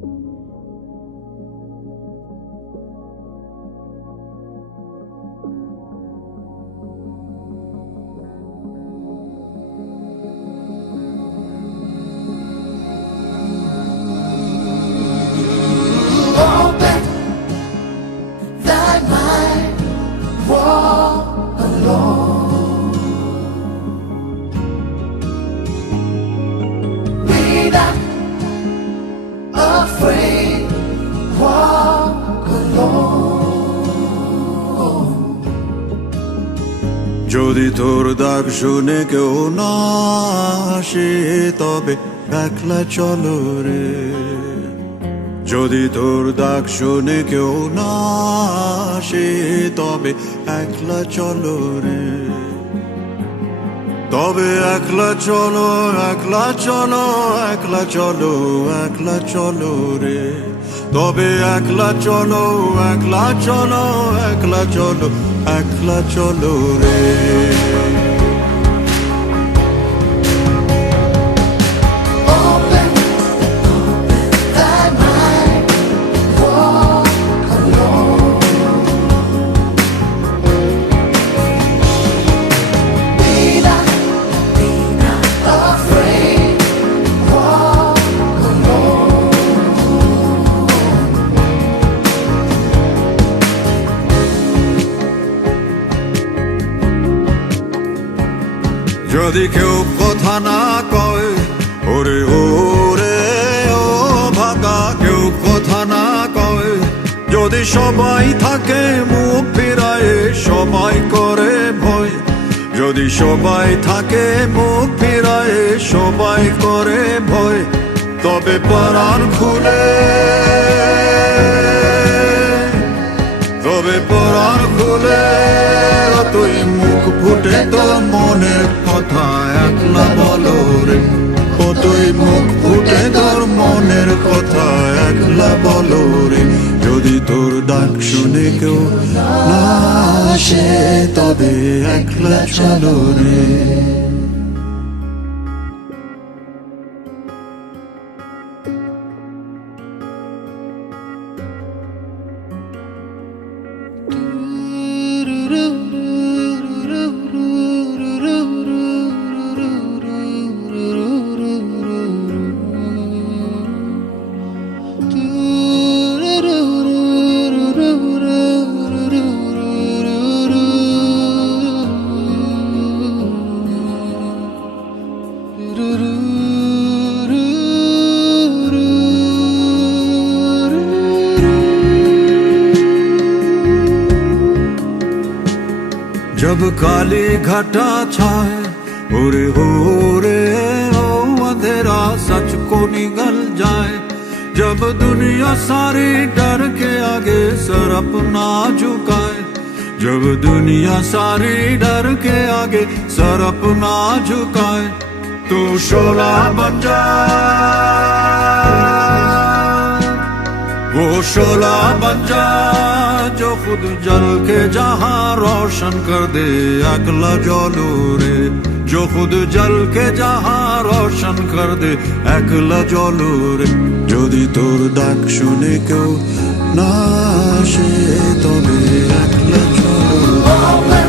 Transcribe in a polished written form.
Open thy mind, walk alone. Be not afraid, walk alone. যদি তোর ডাক শুনে কেউ না আসে তবে একলা চলো রে। যদি তোর ডাক শুনে কেউ না আসে তবে একলা চলো রে। তবে একলা চলো, একলা চলো, একলা চলো, একলা চলো রে। তবে একলা চলো, একলা চলো, একলা চলো, একলা চলো রে। Open thy mind, walk alone. Be not afraid, walk alone. যদি কেউ কথা না কয় ওরে ওরে ও ভাগা, কেউ কথা না কয়, যদি সবাই থাকে মুখ ফিরায়ে সবাই করে ভয়, যদি সবাই থাকে মুখ ফিরায়ে সবাই করে ভয়, তবে পরাণ খুলে, তবে পরাণ খুলে তুই মুখ ফুটে তোর মনের কথা একলা বলো রে। ও তুই মুখ ফুটে তোর মনের কথা একলা বলো রে। যদি তোর ডাক শুনে কেউ না আসে তবে একলা চলো রে। जब काली घटा छाए ओरे हो रे ओ अंधेरा सच को निगल जाए, जब दुनिया सारी डर के आगे सर अपना झुकाए, जब दुनिया सारी डर के आगे सर अपना झुकाए, तू शोला बन जा, वो शोला बन जा जो खुद जल के जहां रोशन कर दे अकला जलो रे, जो खुद जल के जहां रोशन कर दे একলা জলো রে। যদি তোর ডাক শুনে কেউ না আসে তবে একলা চলো।